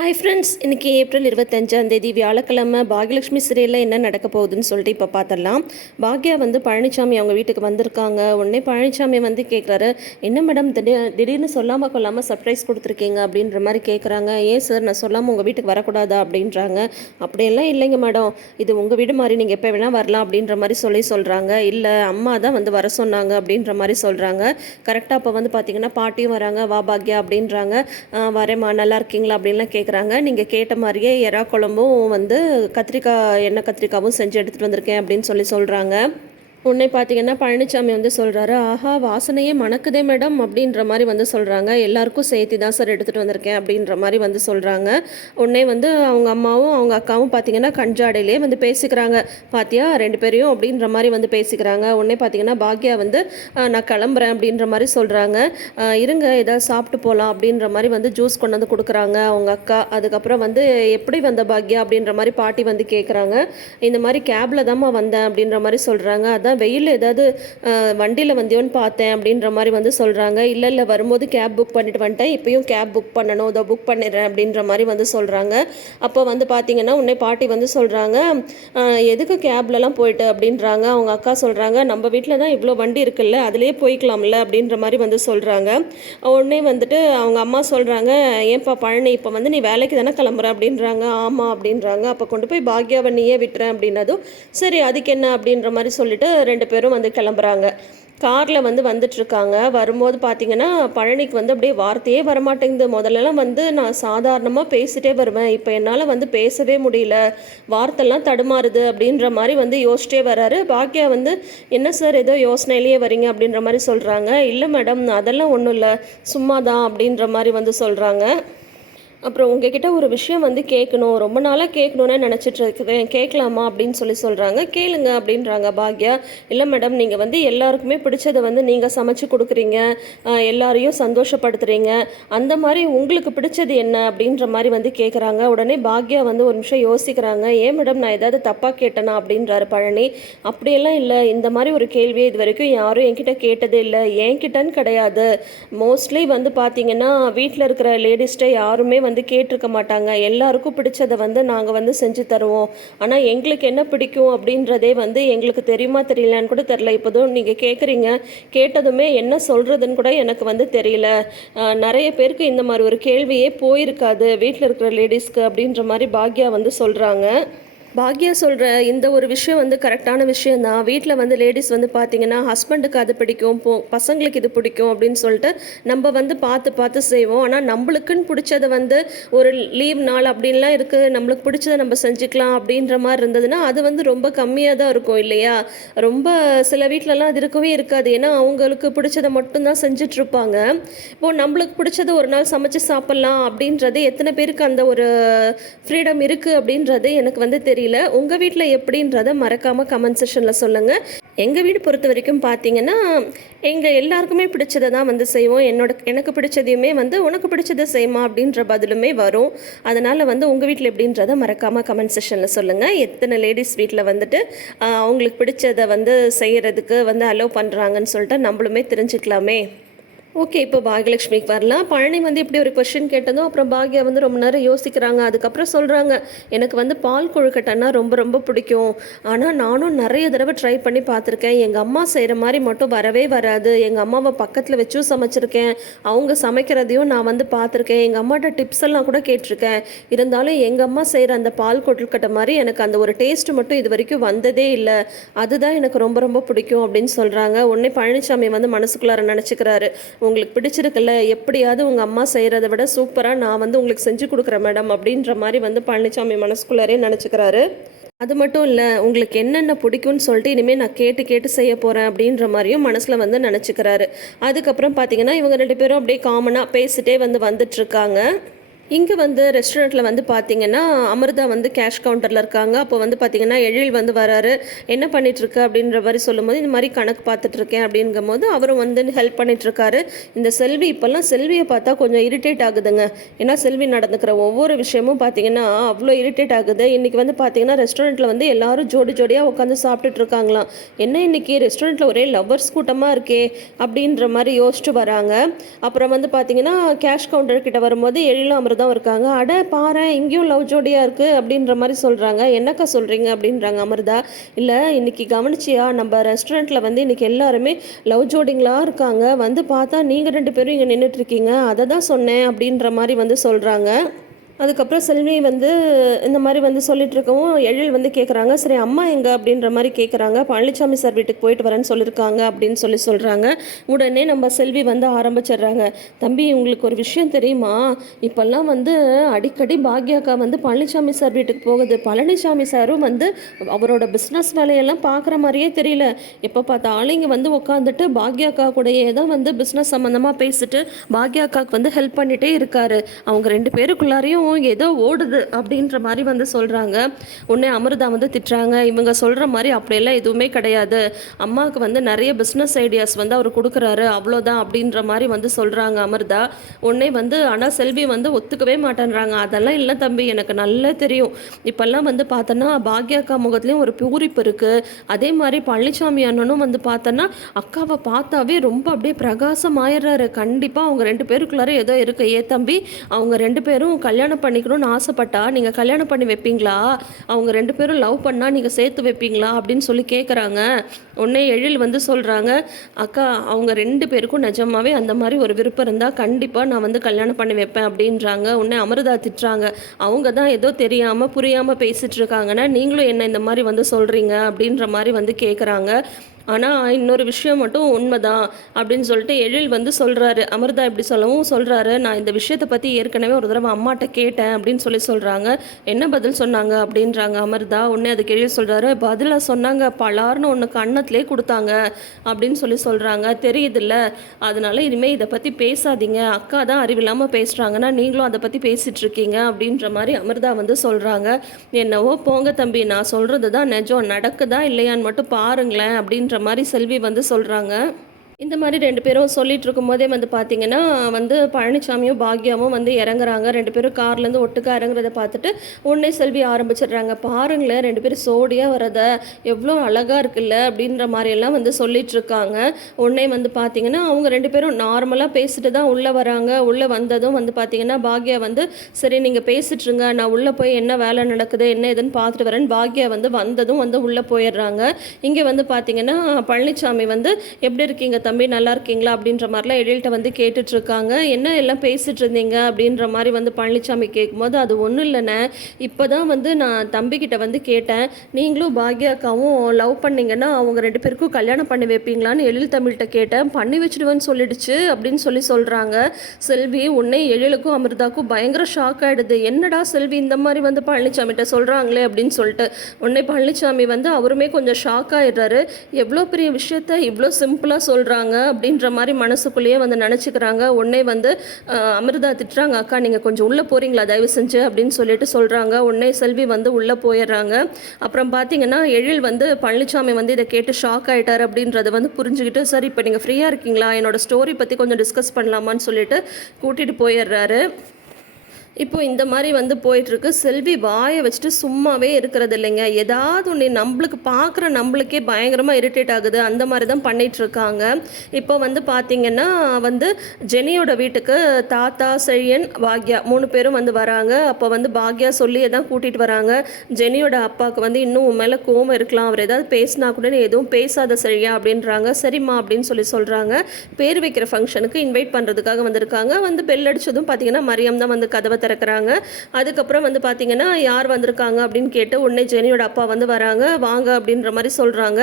Hi friends இன்றைக்கி April இருபத்தஞ்சாம் தேதி வியாழக்கிழமை பாகியலட்சுமி சிறையில் என்ன நடக்க போகுதுன்னு சொல்லிட்டு இப்போ பார்த்துடலாம் பாக்யா வந்து பழனிசாமி அவங்க வீட்டுக்கு வந்திருக்காங்க. உடனே பழனிசாமி வந்து கேட்குறாரு என்ன மேடம் திடீர் திடீர்னு சொல்லாமல் கொள்ளாமல் சர்ப்ரைஸ் கொடுத்துருக்கீங்க? அப்படின்ற மாதிரி கேட்குறாங்க ஏன் சார் நான் சொல்லாமல் உங்கள் வீட்டுக்கு வரக்கூடாதா? அப்படின்றாங்க. அப்படியெல்லாம் இல்லைங்க மேடம் இது உங்கள் வீடு மாதிரி நீங்கள் எப்போ வேணால் வரலாம். அப்படின்ற மாதிரி சொல்லி சொல்கிறாங்க இல்லை அம்மா தான் வந்து வர சொன்னாங்க. அப்படின்ற மாதிரி சொல்கிறாங்க கரெக்டாக அப்போ வந்து பார்த்தீங்கன்னா பாட்டியும் வராங்க. வா பாக்யா அப்படின்றாங்க. வரேம்மா. நல்லா இருக்கீங்களா? அப்படின்லாம் கேட்குறாங்க நீங்கள் கேட்ட மாதிரியே எறா குழம்பும் வந்து கத்திரிக்காய் எண்ணெய் கத்திரிக்காவும் செஞ்சு எடுத்துகிட்டு வந்திருக்கேன் அப்படின்னு சொல்லி சொல்கிறாங்க உன்னை பார்த்தீங்கன்னா பழனிசாமி வந்து சொல்கிறாரு ஆஹா வாசனையே மணக்குதே மேடம் அப்படின்ற மாதிரி வந்து சொல்கிறாங்க எல்லாருக்கும் சேர்த்து தான் சார் எடுத்துகிட்டு வந்திருக்கேன் அப்படின்ற மாதிரி வந்து சொல்கிறாங்க உடனே வந்து அவங்க அம்மாவும் அவங்க அக்காவும் பார்த்தீங்கன்னா கஞ்சாடையிலே வந்து பேசிக்கிறாங்க. பாத்தியா ரெண்டு பேரையும் அப்படின்ற மாதிரி வந்து பேசிக்கிறாங்க. உடனே பார்த்தீங்கன்னா பாக்யா வந்து நான் கிளம்புறேன் அப்படின்ற மாதிரி சொல்கிறாங்க இருங்க ஏதாவது சாப்பிட்டு போகலாம் அப்படின்ற மாதிரி வந்து ஜூஸ் கொண்டு வந்து கொடுக்குறாங்க அவங்க அக்கா. அதுக்கப்புறம் வந்து எப்படி வந்த பாக்யா? அப்படின்ற மாதிரி பாட்டி வந்து கேட்குறாங்க இந்த மாதிரி கேபில் தாம்மா வந்தேன் அப்படின்ற மாதிரி சொல்கிறாங்க அதான் வெயில் ஏதாவது வண்டியில் வந்தியோன்னு பார்த்தேன் அப்படின்ற மாதிரி வந்து சொல்கிறாங்க இல்லை இல்லை வரும்போது கேப் புக் பண்ணிட்டு வந்துட்டேன். இப்போயும் கேப் புக் பண்ணணும். இதோ புக் பண்ணிடுறேன் அப்படின்ற மாதிரி வந்து சொல்கிறாங்க அப்போ வந்து பார்த்தீங்கன்னா உடனே பாட்டி வந்து சொல்கிறாங்க எதுக்கு கேப்லலாம் போயிட்டு? அப்படின்றாங்க. அவங்க அக்கா சொல்கிறாங்க நம்ம வீட்டில் தான் இவ்வளோ வண்டி இருக்குல்ல அதுலேயே போய்க்கலாம்ல? அப்படின்ற மாதிரி வந்து சொல்கிறாங்க உடனே வந்துட்டு அவங்க அம்மா சொல்கிறாங்க ஏன்பா பழனி இப்போ வந்து நீ வேலைக்கு தானே கிளம்புற? அப்படின்றாங்க. ஆமாம் அப்படின்றாங்க. அப்போ கொண்டு போய் பாக்யாவை நீயே விட்டுறேன் அப்படின்னதும் சரி அதுக்கு என்ன? அப்படின்ற மாதிரி சொல்லிட்டு ரெண்டு பேரும் வந்து கிளம்புறாங்க. காரில் வந்து வந்துட்டுருக்காங்க வரும்போது பார்த்தீங்கன்னா பழனிக்கு வந்து அப்படியே வார்த்தையே வரமாட்டேங்குது. முதல்லலாம் வந்து நான் சாதாரணமாக பேசிட்டே வருவேன். இப்போ என்னால் வந்து பேசவே முடியல. வார்த்தைலாம் தடுமாறுது அப்படின்ற மாதிரி வந்து யோசிச்சிட்டே வராரு. பாக்கியா வந்து என்ன சார் ஏதோ யோசனையிலேயே வரீங்க? அப்படின்ற மாதிரி சொல்கிறாங்க இல்லை மேடம் அதெல்லாம் ஒன்றும் இல்லை. சும்மா தான் அப்படின்ற மாதிரி வந்து சொல்கிறாங்க அப்புறம் உங்ககிட்ட ஒரு விஷயம் வந்து கேட்கணும். ரொம்ப நாளாக கேட்கணுன்னு நினச்சிட்டு இருக்கிறேன் கேட்கலாமா அப்படின்னு சொல்லி சொல்கிறாங்க கேளுங்க அப்படின்றாங்க பாக்யா. இல்லை மேடம் நீங்கள் வந்து எல்லாருக்குமே பிடிச்சதை வந்து நீங்கள் சமைச்சு கொடுக்குறீங்க. எல்லாரையும் சந்தோஷப்படுத்துறீங்க. அந்த மாதிரி உங்களுக்கு பிடிச்சது என்ன அப்படின்ற மாதிரி வந்து கேட்குறாங்க உடனே பாக்யா வந்து ஒரு நிமிஷம் யோசிக்கிறாங்க. ஏன் மேடம் நான் ஏதாவது தப்பாக கேட்டேனா அப்படின்றாரு பழனி. அப்படியெல்லாம் இல்லை. இந்த மாதிரி ஒரு கேள்வியை இது வரைக்கும் யாரும் என்கிட்ட கேட்டதே இல்லை. என்கிட்டன்னு கிடையாது. மோஸ்ட்லி வந்து பார்த்தீங்கன்னா வீட்டில் இருக்கிற லேடிஸ்ட்டை யாருமே வந்து வந்து கேட்டிருக்க மாட்டாங்க. எல்லாருக்கும் பிடிச்சதை வந்து நாங்கள் வந்து செஞ்சு தருவோம். ஆனால் எங்களுக்கு என்ன பிடிக்கும் அப்படின்றதே வந்து எங்களுக்கு தெரியுமா தெரியலன்னு கூட தெரில இப்போதும் நீங்கள் கேட்குறீங்க கேட்டதுமே என்ன சொல்கிறதுன்னு கூட எனக்கு வந்து தெரியல. நிறைய பேருக்கு இந்த மாதிரி ஒரு கேள்வியே போயிருக்காது. வீட்டில் இருக்கிற லேடிஸ்க்கு அப்படின்ற மாதிரி பாக்யா வந்து சொல்கிறாங்க பாக்யா சொல்கிற இந்த ஒரு விஷயம் வந்து கரெக்டான விஷயம் தான். வீட்டில் வந்து லேடிஸ் வந்து பார்த்தீங்கன்னா ஹஸ்பண்டுக்கு அது பிடிக்கும் போ பசங்களுக்கு இது பிடிக்கும் அப்படின்னு சொல்லிட்டு நம்ம வந்து பார்த்து பார்த்து செய்வோம். ஆனால் நம்மளுக்குன்னு பிடிச்சத வந்து ஒரு லீவ் நாள் அப்படின்லாம் இருக்குது நம்மளுக்கு பிடிச்சதை நம்ம செஞ்சுக்கலாம் அப்படின்ற மாதிரி இருந்ததுன்னா அது வந்து ரொம்ப கம்மியாக தான் இருக்கும் இல்லையா? ரொம்ப சில வீட்டிலலாம் அது இருக்கவே இருக்காது. ஏன்னா அவங்களுக்கு பிடிச்சதை மட்டும்தான் செஞ்சிட்ருப்பாங்க. இப்போது நம்மளுக்கு பிடிச்சதை ஒரு நாள் சமைச்சு சாப்பிட்லாம் அப்படின்றது எத்தனை பேருக்கு அந்த ஒரு ஃப்ரீடம் இருக்குது அப்படின்றது எனக்கு வந்து தெரியும். தெரியல உங்கள் வீட்டில் எப்படின்றத மறக்காமல் கமெண்ட் செஷனில் சொல்லுங்கள் எங்கள் வீடு பொறுத்த வரைக்கும் பார்த்தீங்கன்னா எங்கள் எல்லாருக்குமே பிடிச்சதை தான் வந்து செய்வோம். என்னோட எனக்கு பிடிச்சதையுமே வந்து உனக்கு பிடிச்சதை செய்யுமா அப்படின்ற பதிலுமே வரும். அதனால் வந்து உங்கள் வீட்டில் எப்படின்றத மறக்காமல் கமெண்ட் செஷனில் சொல்லுங்கள் எத்தனை லேடிஸ் வீட்டில் வந்துட்டு அவங்களுக்கு பிடிச்சதை வந்து செய்கிறதுக்கு வந்து அலோவ் பண்ணுறாங்கன்னு சொல்லிட்டு நம்மளுமே தெரிஞ்சுக்கலாமே. ஓகே இப்போ பாகியலட்சுமிக்கு வரலாம். பழனி வந்து இப்படி ஒரு கொஷின் கேட்டதும் அப்புறம் பாக்யா வந்து ரொம்ப நேரம் யோசிக்கிறாங்க. அதுக்கப்புறம் சொல்கிறாங்க எனக்கு வந்து பால் கொழுக்கட்டைன்னா ரொம்ப ரொம்ப பிடிக்கும். ஆனால் நானும் நிறைய தடவை ட்ரை பண்ணி பார்த்துருக்கேன். எங்கள் அம்மா செய்கிற மாதிரி மட்டும் வரவே வராது. எங்கள் அம்மாவை பக்கத்தில் வச்சும் சமைச்சிருக்கேன். அவங்க சமைக்கிறதையும் நான் வந்து பார்த்துருக்கேன். எங்கள் அம்மாட்ட டிப்ஸ் எல்லாம் கூட கேட்டிருக்கேன். இருந்தாலும் எங்கள் அம்மா செய்கிற அந்த பால் கொழுக்கட்டை மாதிரி எனக்கு அந்த ஒரு டேஸ்ட் மட்டும் இது வரைக்கும் வந்ததே இல்லை. அதுதான் எனக்கு ரொம்ப ரொம்ப பிடிக்கும் அப்படின்னு சொல்கிறாங்க உடனே பழனிசாமி வந்து மனசுக்குள்ளார நினச்சிக்கிறாரு. உங்களுக்கு பிடிச்சிருக்குல்ல எப்படியாவது உங்கள் அம்மா செய்கிறத விட சூப்பராக நான் வந்து உங்களுக்கு செஞ்சு கொடுக்குறேன் மேடம் அப்படின்ற மாதிரி வந்து பழனிசாமி மனசுக்குள்ளாரே நினச்சிக்கிறாரு. அது மட்டும் இல்லை உங்களுக்கு என்னென்ன பிடிக்கும்னு சொல்லிட்டு இனிமேல் நான் கேட்டு கேட்டு செய்ய போகிறேன் அப்படின்ற மாதிரியும் மனசில் வந்து நினச்சிக்கிறாரு. அதுக்கப்புறம் பார்த்தீங்கன்னா இவங்க ரெண்டு பேரும் அப்படியே காமனாக பேசிட்டே வந்து வந்துட்டுருக்காங்க இங்கே வந்து ரெஸ்டாரண்ட்டில் வந்து பார்த்தீங்கன்னா அமிர்தா வந்து கேஷ் கவுண்டரில் இருக்காங்க. அப்போ வந்து பார்த்தீங்கன்னா எழில் வந்து வராரு. என்ன பண்ணிட்டு அப்படின்ற மாதிரி சொல்லும்போது இந்த மாதிரி கணக்கு பார்த்துட்ருக்கேன் அப்படிங்கும் போது அவரும் வந்து ஹெல்ப் பண்ணிகிட்ருக்காரு இந்த செல்வி இப்போல்லாம் செல்வியை பார்த்தா கொஞ்சம் இரிட்டேட் ஆகுதுங்க. ஏன்னா செல்வி நடந்துக்கிற ஒவ்வொரு விஷயமும் பார்த்தீங்கன்னா அவ்வளோ இரிட்டேட் ஆகுது. இன்றைக்கி வந்து பார்த்தீங்கன்னா ரெஸ்டாரண்ட்டில் வந்து எல்லாரும் ஜோடி ஜோடியாக உட்காந்து சாப்பிட்டுட்டு இருக்காங்களாம் என்ன இன்னைக்கு? ரெஸ்டாரண்ட்டில் ஒரே லவ்வர்ஸ் கூட்டமாக இருக்கே அப்படின்ற மாதிரி யோசிச்சுட்டு வராங்க. அப்புறம் வந்து பார்த்தீங்கன்னா கேஷ் கவுண்டர் கிட்ட வரும்போது எழிலும் அமிர்த தான் இருக்காங்க. அட பாரு இங்கேயும் லவ் ஜோடியாக இருக்குது அப்படின்ற மாதிரி சொல்கிறாங்க என்னக்கா சொல்கிறீங்க அப்படின்றாங்க அமிர்தா. இல்லை இன்னைக்கு கவனிச்சியா நம்ம ரெஸ்டாரண்ட்டில் வந்து இன்றைக்கி எல்லாருமே லவ் ஜோடிங்களாக இருக்காங்க. வந்து பார்த்தா நீங்கள் ரெண்டு பேரும் இங்கே நின்றுட்டு இருக்கீங்க. அதை தான் சொன்னேன் அப்படின்ற மாதிரி வந்து சொல்கிறாங்க அதுக்கப்புறம் செல்வி வந்து இந்த மாதிரி வந்து சொல்லிட்டு இருக்கவும் எழில் வந்து கேட்குறாங்க சரி அம்மா எங்க அப்படின்ற மாதிரி கேட்குறாங்க பழனிசாமி சார் வீட்டுக்கு போயிட்டு வரேன்னு சொல்லியிருக்காங்க அப்படின்னு சொல்லி சொல்கிறாங்க உடனே நம்ம செல்வி வந்து ஆரம்பிச்சிடுறாங்க. தம்பி உங்களுக்கு ஒரு விஷயம் தெரியுமா? இப்போல்லாம் வந்து அடிக்கடி பாக்யாக்கா வந்து பழனிசாமி சார் வீட்டுக்கு போகுது. பழனிசாமி சாரும் வந்து அவரோட பிஸ்னஸ் வேலையெல்லாம் பார்க்குற மாதிரியே தெரியல. எப்போ பார்த்தாலும் இங்கே வந்து உட்காந்துட்டு பாக்யாக்கா கூடயே தான் வந்து பிஸ்னஸ் சம்மந்தமாக பேசிட்டு பாக்யாக்காக்கு வந்து ஹெல்ப் பண்ணிகிட்டே இருக்காரு. அவங்க ரெண்டு பேருக்குள்ளாரையும் ஏதோ ஓடுது அப்படின்ற மாதிரி வந்து சொல்கிறாங்க உடனே அமிர்தா வந்து திட்டுறாங்க. இவங்க சொல்கிற மாதிரி அப்படியெல்லாம் எதுவுமே கிடையாது. அம்மாவுக்கு வந்து நிறைய பிஸ்னஸ் ஐடியாஸ் வந்து அவர் கொடுக்குறாரு. அவ்வளோதான் அப்படின்ற மாதிரி வந்து சொல்கிறாங்க அமிர்தா. உடனே வந்து ஆனால் செல்வி வந்து ஒத்துக்கவே மாட்டேன்றாங்க. அதெல்லாம் இல்லை தம்பி எனக்கு நல்லா தெரியும். இப்போல்லாம் வந்து பார்த்தோன்னா பாக்யாக்கா முகத்துலேயும் ஒரு பூரிப்பு இருக்குது அதே மாதிரி பழனிசாமி அண்ணனும் வந்து பார்த்தோன்னா அக்காவை பார்த்தாவே ரொம்ப அப்படியே பிரகாசம் ஆயிடுறாரு கண்டிப்பாக அவங்க ரெண்டு பேருக்குள்ளார ஏதோ இருக்கு. ஏ தம்பி அவங்க ரெண்டு பேரும் கல்யாணம் பண்ணிக்கணும்னு ஆசைப்பட்டா நீங்கள் கல்யாணம் பண்ணி வைப்பீங்களா? அவங்க ரெண்டு பேரும் லவ் பண்ணால் நீங்கள் சேர்த்து வைப்பீங்களா? அப்படின்னு சொல்லி கேட்குறாங்க உடனே எழில் வந்து சொல்கிறாங்க அக்கா அவங்க ரெண்டு பேருக்கும் நிஜமாவே அந்த மாதிரி ஒரு விருப்பம் இருந்தால் கண்டிப்பாக நான் வந்து கல்யாணம் பண்ணி வைப்பேன் அப்படின்றாங்க. உடனே அமிர்தா திட்டுறாங்க அவங்க தான் ஏதோ தெரியாமல் புரியாமல் பேசிகிட்டு இருக்காங்கன்னா நீங்களும் என்ன இந்த மாதிரி வந்து சொல்கிறீங்க அப்படின்ற மாதிரி வந்து கேட்குறாங்க ஆனால் இன்னொரு விஷயம் மட்டும் உண்மைதான் அப்படின்னு சொல்லிட்டு எழில் வந்து சொல்கிறாரு அமிர்தா இப்படி சொல்லவும் சொல்கிறாரு நான் இந்த விஷயத்தை பற்றி ஏற்கனவே ஒரு தடவை அம்மாட்ட கேட்டேன் அப்படின்னு சொல்லி சொல்கிறாங்க என்ன பதில் சொன்னாங்க அப்படின்றாங்க அமிர்தா. உடனே அதுக்கு எழில் சொல்கிறாரு பதிலாக சொன்னாங்க. பலார்னு ஒன்று கன்னத்திலே கொடுத்தாங்க அப்படின்னு சொல்லி சொல்கிறாங்க தெரியுதுல்ல. அதனால இனிமேல் இதை பற்றி பேசாதீங்க. அக்கா தான் அறிவில்லாமல் பேசுகிறாங்கன்னா நீங்களும் அதை பற்றி பேசிகிட்டு இருக்கீங்க அப்படின்ற மாதிரி அமிர்தா வந்து சொல்கிறாங்க என்னவோ போங்க தம்பி நான் சொல்கிறது தான் நிஜம். நடக்குதா இல்லையான்னு மட்டும் பாருங்களேன் அப்படின்னு அப்படின்ற மாதிரி செல்வி வந்து சொல்கிறாங்க இந்த மாதிரி ரெண்டு பேரும் சொல்லிட்டு இருக்கும்போதே வந்து பார்த்தீங்கன்னா வந்து பழனிசாமியும் பாக்யாவும் வந்து இறங்குறாங்க. ரெண்டு பேரும் கார்லேருந்து ஒட்டுக்கா இறங்குறத பார்த்துட்டு உன்னை செல்வி ஆரம்பிச்சிடுறாங்க. பாருங்களேன் ரெண்டு பேரும் சோடியாக வரத எவ்வளோ அழகாக இருக்குல்ல அப்படின்ற மாதிரியெல்லாம் வந்து சொல்லிட்டு இருக்காங்க. உன்னை வந்து பார்த்தீங்கன்னா அவங்க ரெண்டு பேரும் நார்மலாக பேசிட்டு தான் உள்ளே வராங்க. உள்ளே வந்ததும் வந்து பார்த்தீங்கன்னா பாக்யா வந்து சரி நீங்கள் பேசிட்டுருங்க நான் உள்ளே போய் என்ன வேலை நடக்குது என்ன ஏதுன்னு பார்த்துட்டு வரேன்னு பாக்யா வந்து வந்ததும் வந்து உள்ளே போயிடுறாங்க. இங்கே வந்து பார்த்தீங்கன்னா பழனிசாமி வந்து எப்படி இருக்கீங்க தம்பி நல்லா இருக்கீங்களா? அப்படின்ற மாதிரிலாம் எழில்கிட்ட வந்து கேட்டுட்ருக்காங்க. என்ன எல்லாம் பேசிட்டு இருந்தீங்க அப்படின்ற மாதிரி வந்து பழனிசாமி கேட்கும்போது அது ஒன்றும் இல்லைண்ணே. இப்போ தான் வந்து நான் தம்பிக்கிட்ட வந்து கேட்டேன். நீங்களும் பாக்யாக்காவும் லவ் பண்ணிங்கன்னா அவங்க ரெண்டு பேருக்கும் கல்யாணம் பண்ணி வைப்பீங்களான்னு எழில் தமிழ்கிட்ட கேட்டேன். பண்ணி வச்சிடுவேன்னு சொல்லிடுச்சு அப்படின்னு சொல்லி சொல்கிறாங்க செல்வி உன்னை எழிலுக்கும் அமிர்தாக்கும் பயங்கர ஷாக் ஆகிடுது என்னடா செல்வி இந்த மாதிரி வந்து பழனிசாமிகிட்ட சொல்கிறாங்களே அப்படின்னு சொல்லிட்டு உன்னை பழனிசாமி வந்து அவருமே கொஞ்சம் ஷாக் ஆகிடுறாரு எவ்வளோ பெரிய விஷயத்த இவ்வளோ சிம்பிளாக சொல்கிறாங்க அப்படின்ற மாதிரி மனசுக்குள்ளேயே வந்து நினச்சிக்கிறாங்க. உடனே வந்து அமிர்தா திட்டுறாங்க அக்கா நீங்கள் கொஞ்சம் உள்ளே போகிறீங்களா தயவு செஞ்சு அப்படின்னு சொல்லிட்டு சொல்கிறாங்க உடனே செல்வி வந்து உள்ளே போயிடுறாங்க. அப்புறம் பார்த்தீங்கன்னா எழில் வந்து பழனிசாமி வந்து இதை கேட்டு ஷாக் ஆகிட்டார் அப்படின்றத வந்து புரிஞ்சுக்கிட்டு சரி இப்போ நீங்கள் ஃப்ரீயாக இருக்கீங்களா? என்னோடய ஸ்டோரி பற்றி கொஞ்சம் டிஸ்கஸ் பண்ணலாமான்னு சொல்லிட்டு கூட்டிகிட்டு போயிடுறாரு. இப்போ இந்த மாதிரி வந்து போயிட்டுருக்கு. செல்வி வாயை வச்சுட்டு சும்மாவே இருக்கிறது இல்லைங்க ஏதாவது ஒன்று நம்மளுக்கு பார்க்குற நம்மளுக்கே பயங்கரமாக இரிட்டேட் ஆகுது. அந்த மாதிரி தான் பண்ணிகிட்ருக்காங்க இருக்காங்க இப்போ வந்து பார்த்திங்கன்னா வந்து ஜெனியோட வீட்டுக்கு தாத்தா செழியன் பாக்யா மூணு பேரும் வந்து வராங்க. அப்போ வந்து பாக்யா சொல்லியே தான் கூட்டிகிட்டு வராங்க. ஜெனியோட அப்பாவுக்கு வந்து இன்னும் உன் மேலே கோவம் இருக்கலாம். அவர் ஏதாவது பேசினா கூட நீ எதுவும் பேசாத செழியா அப்படின்றாங்க. சரிம்மா அப்படின்னு சொல்லி சொல்கிறாங்க பேர் வைக்கிற ஃபங்க்ஷனுக்கு இன்வைட் பண்ணுறதுக்காக வந்திருக்காங்க. வந்து பெல் அடித்ததும் பார்த்தீங்கன்னா மரியம் தான் வந்து கதவை திறக்கிறாங்க அதுக்கப்புறம் வந்து பார்த்தீங்கன்னா யார் வந்திருக்காங்க அப்படின்னு கேட்டு உடனே ஜெனியோட அப்பா வந்து வராங்க. வாங்க அப்படின்ற மாதிரி சொல்கிறாங்க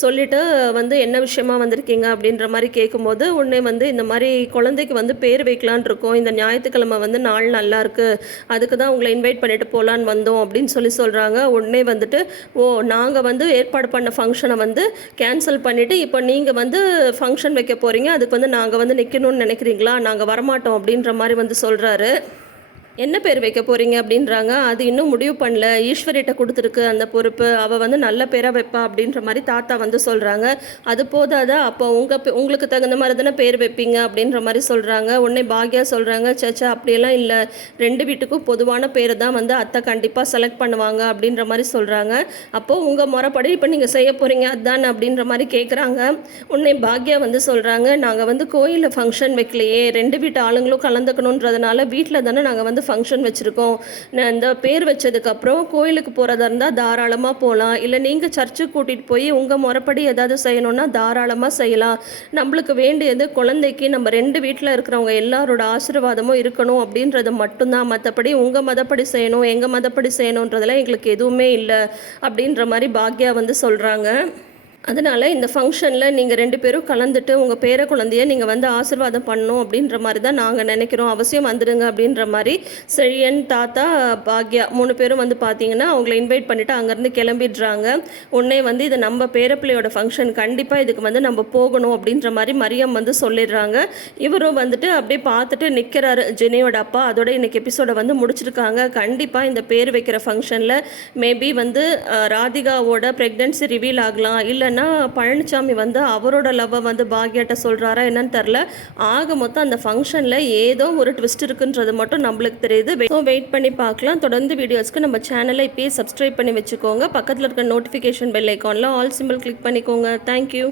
சொல்லிட்டு வந்து என்ன விஷயமா வந்திருக்கீங்க? அப்படின்ற மாதிரி கேட்கும்போது உடனே வந்து இந்த மாதிரி குழந்தைக்கு வந்து பேர் வைக்கலான் இருக்கோம். இந்த ஞாயிற்றுக்கிழமை வந்து நாள் நல்லாயிருக்கு அதுக்கு தான் உங்களை இன்வைட் பண்ணிட்டு போகலான்னு வந்தோம். அப்படின்னு சொல்லி சொல்கிறாங்க உடனே வந்துட்டு ஓ நாங்கள் வந்து ஏற்பாடு பண்ண ஃபங்க்ஷனை வந்து கேன்சல் பண்ணிவிட்டு இப்போ நீங்கள் வந்து ஃபங்க்ஷன் வைக்க போகிறீங்க அதுக்கு வந்து நாங்கள் வந்து நிற்கணும்னு நினைக்கிறீங்களா? நாங்கள் வரமாட்டோம். அப்படின்ற மாதிரி வந்து சொல்கிறாரு என்ன பேர் வைக்க போறீங்க? அப்படின்றாங்க. அது இன்னும் முடிவு பண்ணல. ஈஸ்வரிட்ட கொடுத்துருக்கு அந்த பொறுப்பு. அவள் வந்து நல்ல பேராக வைப்பா. அப்படின்ற மாதிரி தாத்தா வந்து சொல்கிறாங்க அது போதாதா? அப்போ உங்கள் உங்களுக்கு தகுந்த மாதிரி தானே பேர் வைப்பீங்க? அப்படின்ற மாதிரி சொல்கிறாங்க உடனே பாக்யா சொல்கிறாங்க சேச்சா அப்படியெல்லாம் இல்லை. ரெண்டு வீட்டுக்கும் பொதுவான பேர் தான் வந்து அத்தை கண்டிப்பாக செலக்ட் பண்ணுவாங்க. அப்படின்ற மாதிரி சொல்கிறாங்க அப்போது உங்கள் முறைப்படி இப்போ நீங்கள் செய்ய போகிறீங்க அதான்? அப்படின்ற மாதிரி கேட்குறாங்க உடனே பாக்யா வந்து சொல்கிறாங்க நாங்கள் வந்து கோயிலில் ஃபங்க்ஷன் வைக்கலையே. ரெண்டு வீட்டு ஆளுங்களும் கலந்துக்கணுன்றதுனால வீட்டில் தானே நாங்கள் வந்து ஃபங்க்ஷன் வச்சுருக்கோம். நான் இந்த பேர் வச்சதுக்கப்புறம் கோயிலுக்கு போகிறதா இருந்தால் தாராளமாக போகலாம் இல்லை நீங்கள் சர்ச்சுக்கு கூட்டிகிட்டு போய் உங்கள் முறைப்படி ஏதாவது செய்யணும்னா தாராளமாக செய்யலாம். நம்மளுக்கு வேண்டியது குழந்தைக்கு நம்ம ரெண்டு வீட்டில் இருக்கிறவங்க எல்லாரோட ஆசீர்வாதமும் இருக்கணும் அப்படின்றது மட்டும்தான். மற்றபடி உங்கள் மதப்படி செய்யணும் எங்கள் மதப்படி செய்யணுன்றதெல்லாம் எங்களுக்கு எதுவுமே இல்லை அப்படின்ற மாதிரி பாக்யா வந்து சொல்கிறாங்க அதனால் இந்த ஃபங்க்ஷனில் நீங்கள் ரெண்டு பேரும் கலந்துட்டு உங்கள் பேர குழந்தைய நீங்கள் வந்து ஆசீர்வாதம் பண்ணணும் அப்படின்ற மாதிரி தான் நாங்கள் நினைக்கிறோம். அவசியம் வந்துடுங்க அப்படின்ற மாதிரி செழியன் தாத்தா பாக்யா மூணு பேரும் வந்து பார்த்தீங்கன்னா அவங்கள இன்வைட் பண்ணிவிட்டு அங்கேருந்து கிளம்பிடுறாங்க. உடனே வந்து இது நம்ம பேரப்பிள்ளையோட ஃபங்க்ஷன் கண்டிப்பாக இதுக்கு வந்து நம்ம போகணும் அப்படின்ற மாதிரி மரியம் வந்து சொல்லிடுறாங்க. இவரும் வந்துட்டு அப்படியே பார்த்துட்டு நிற்கிறாரு ஜெனியோட அப்பா அதோட இன்னைக்கு எபிசோடை வந்து முடிச்சிருக்காங்க. கண்டிப்பாக இந்த பேர் வைக்கிற ஃபங்க்ஷனில் மேபி வந்து ராதிகாவோட ப்ரெக்னென்சி ரிவீல் ஆகலாம். இல்லை என்னென்னா பழனிசாமி வந்து அவரோட லவ்வை வந்து பாக்யாட்ட சொல்கிறாரா என்னன்னு தெரில. ஆக மொத்தம் அந்த ஃபங்க்ஷனில் ஏதோ ஒரு ட்விஸ்ட் இருக்குன்றது மட்டும் நம்மளுக்கு தெரியுது. வெயிட் பண்ணி பார்க்கலாம் தொடர்ந்து வீடியோஸ்க்கு நம்ம சேனலை இப்போயே சப்ஸ்கிரைப் பண்ணி வச்சுக்கோங்க. பக்கத்தில் இருக்க நோட்டிஃபிகேஷன் பெல் ஐக்கானில் ஆல் சிம்பிள் கிளிக் பண்ணிக்கோங்க. Thank you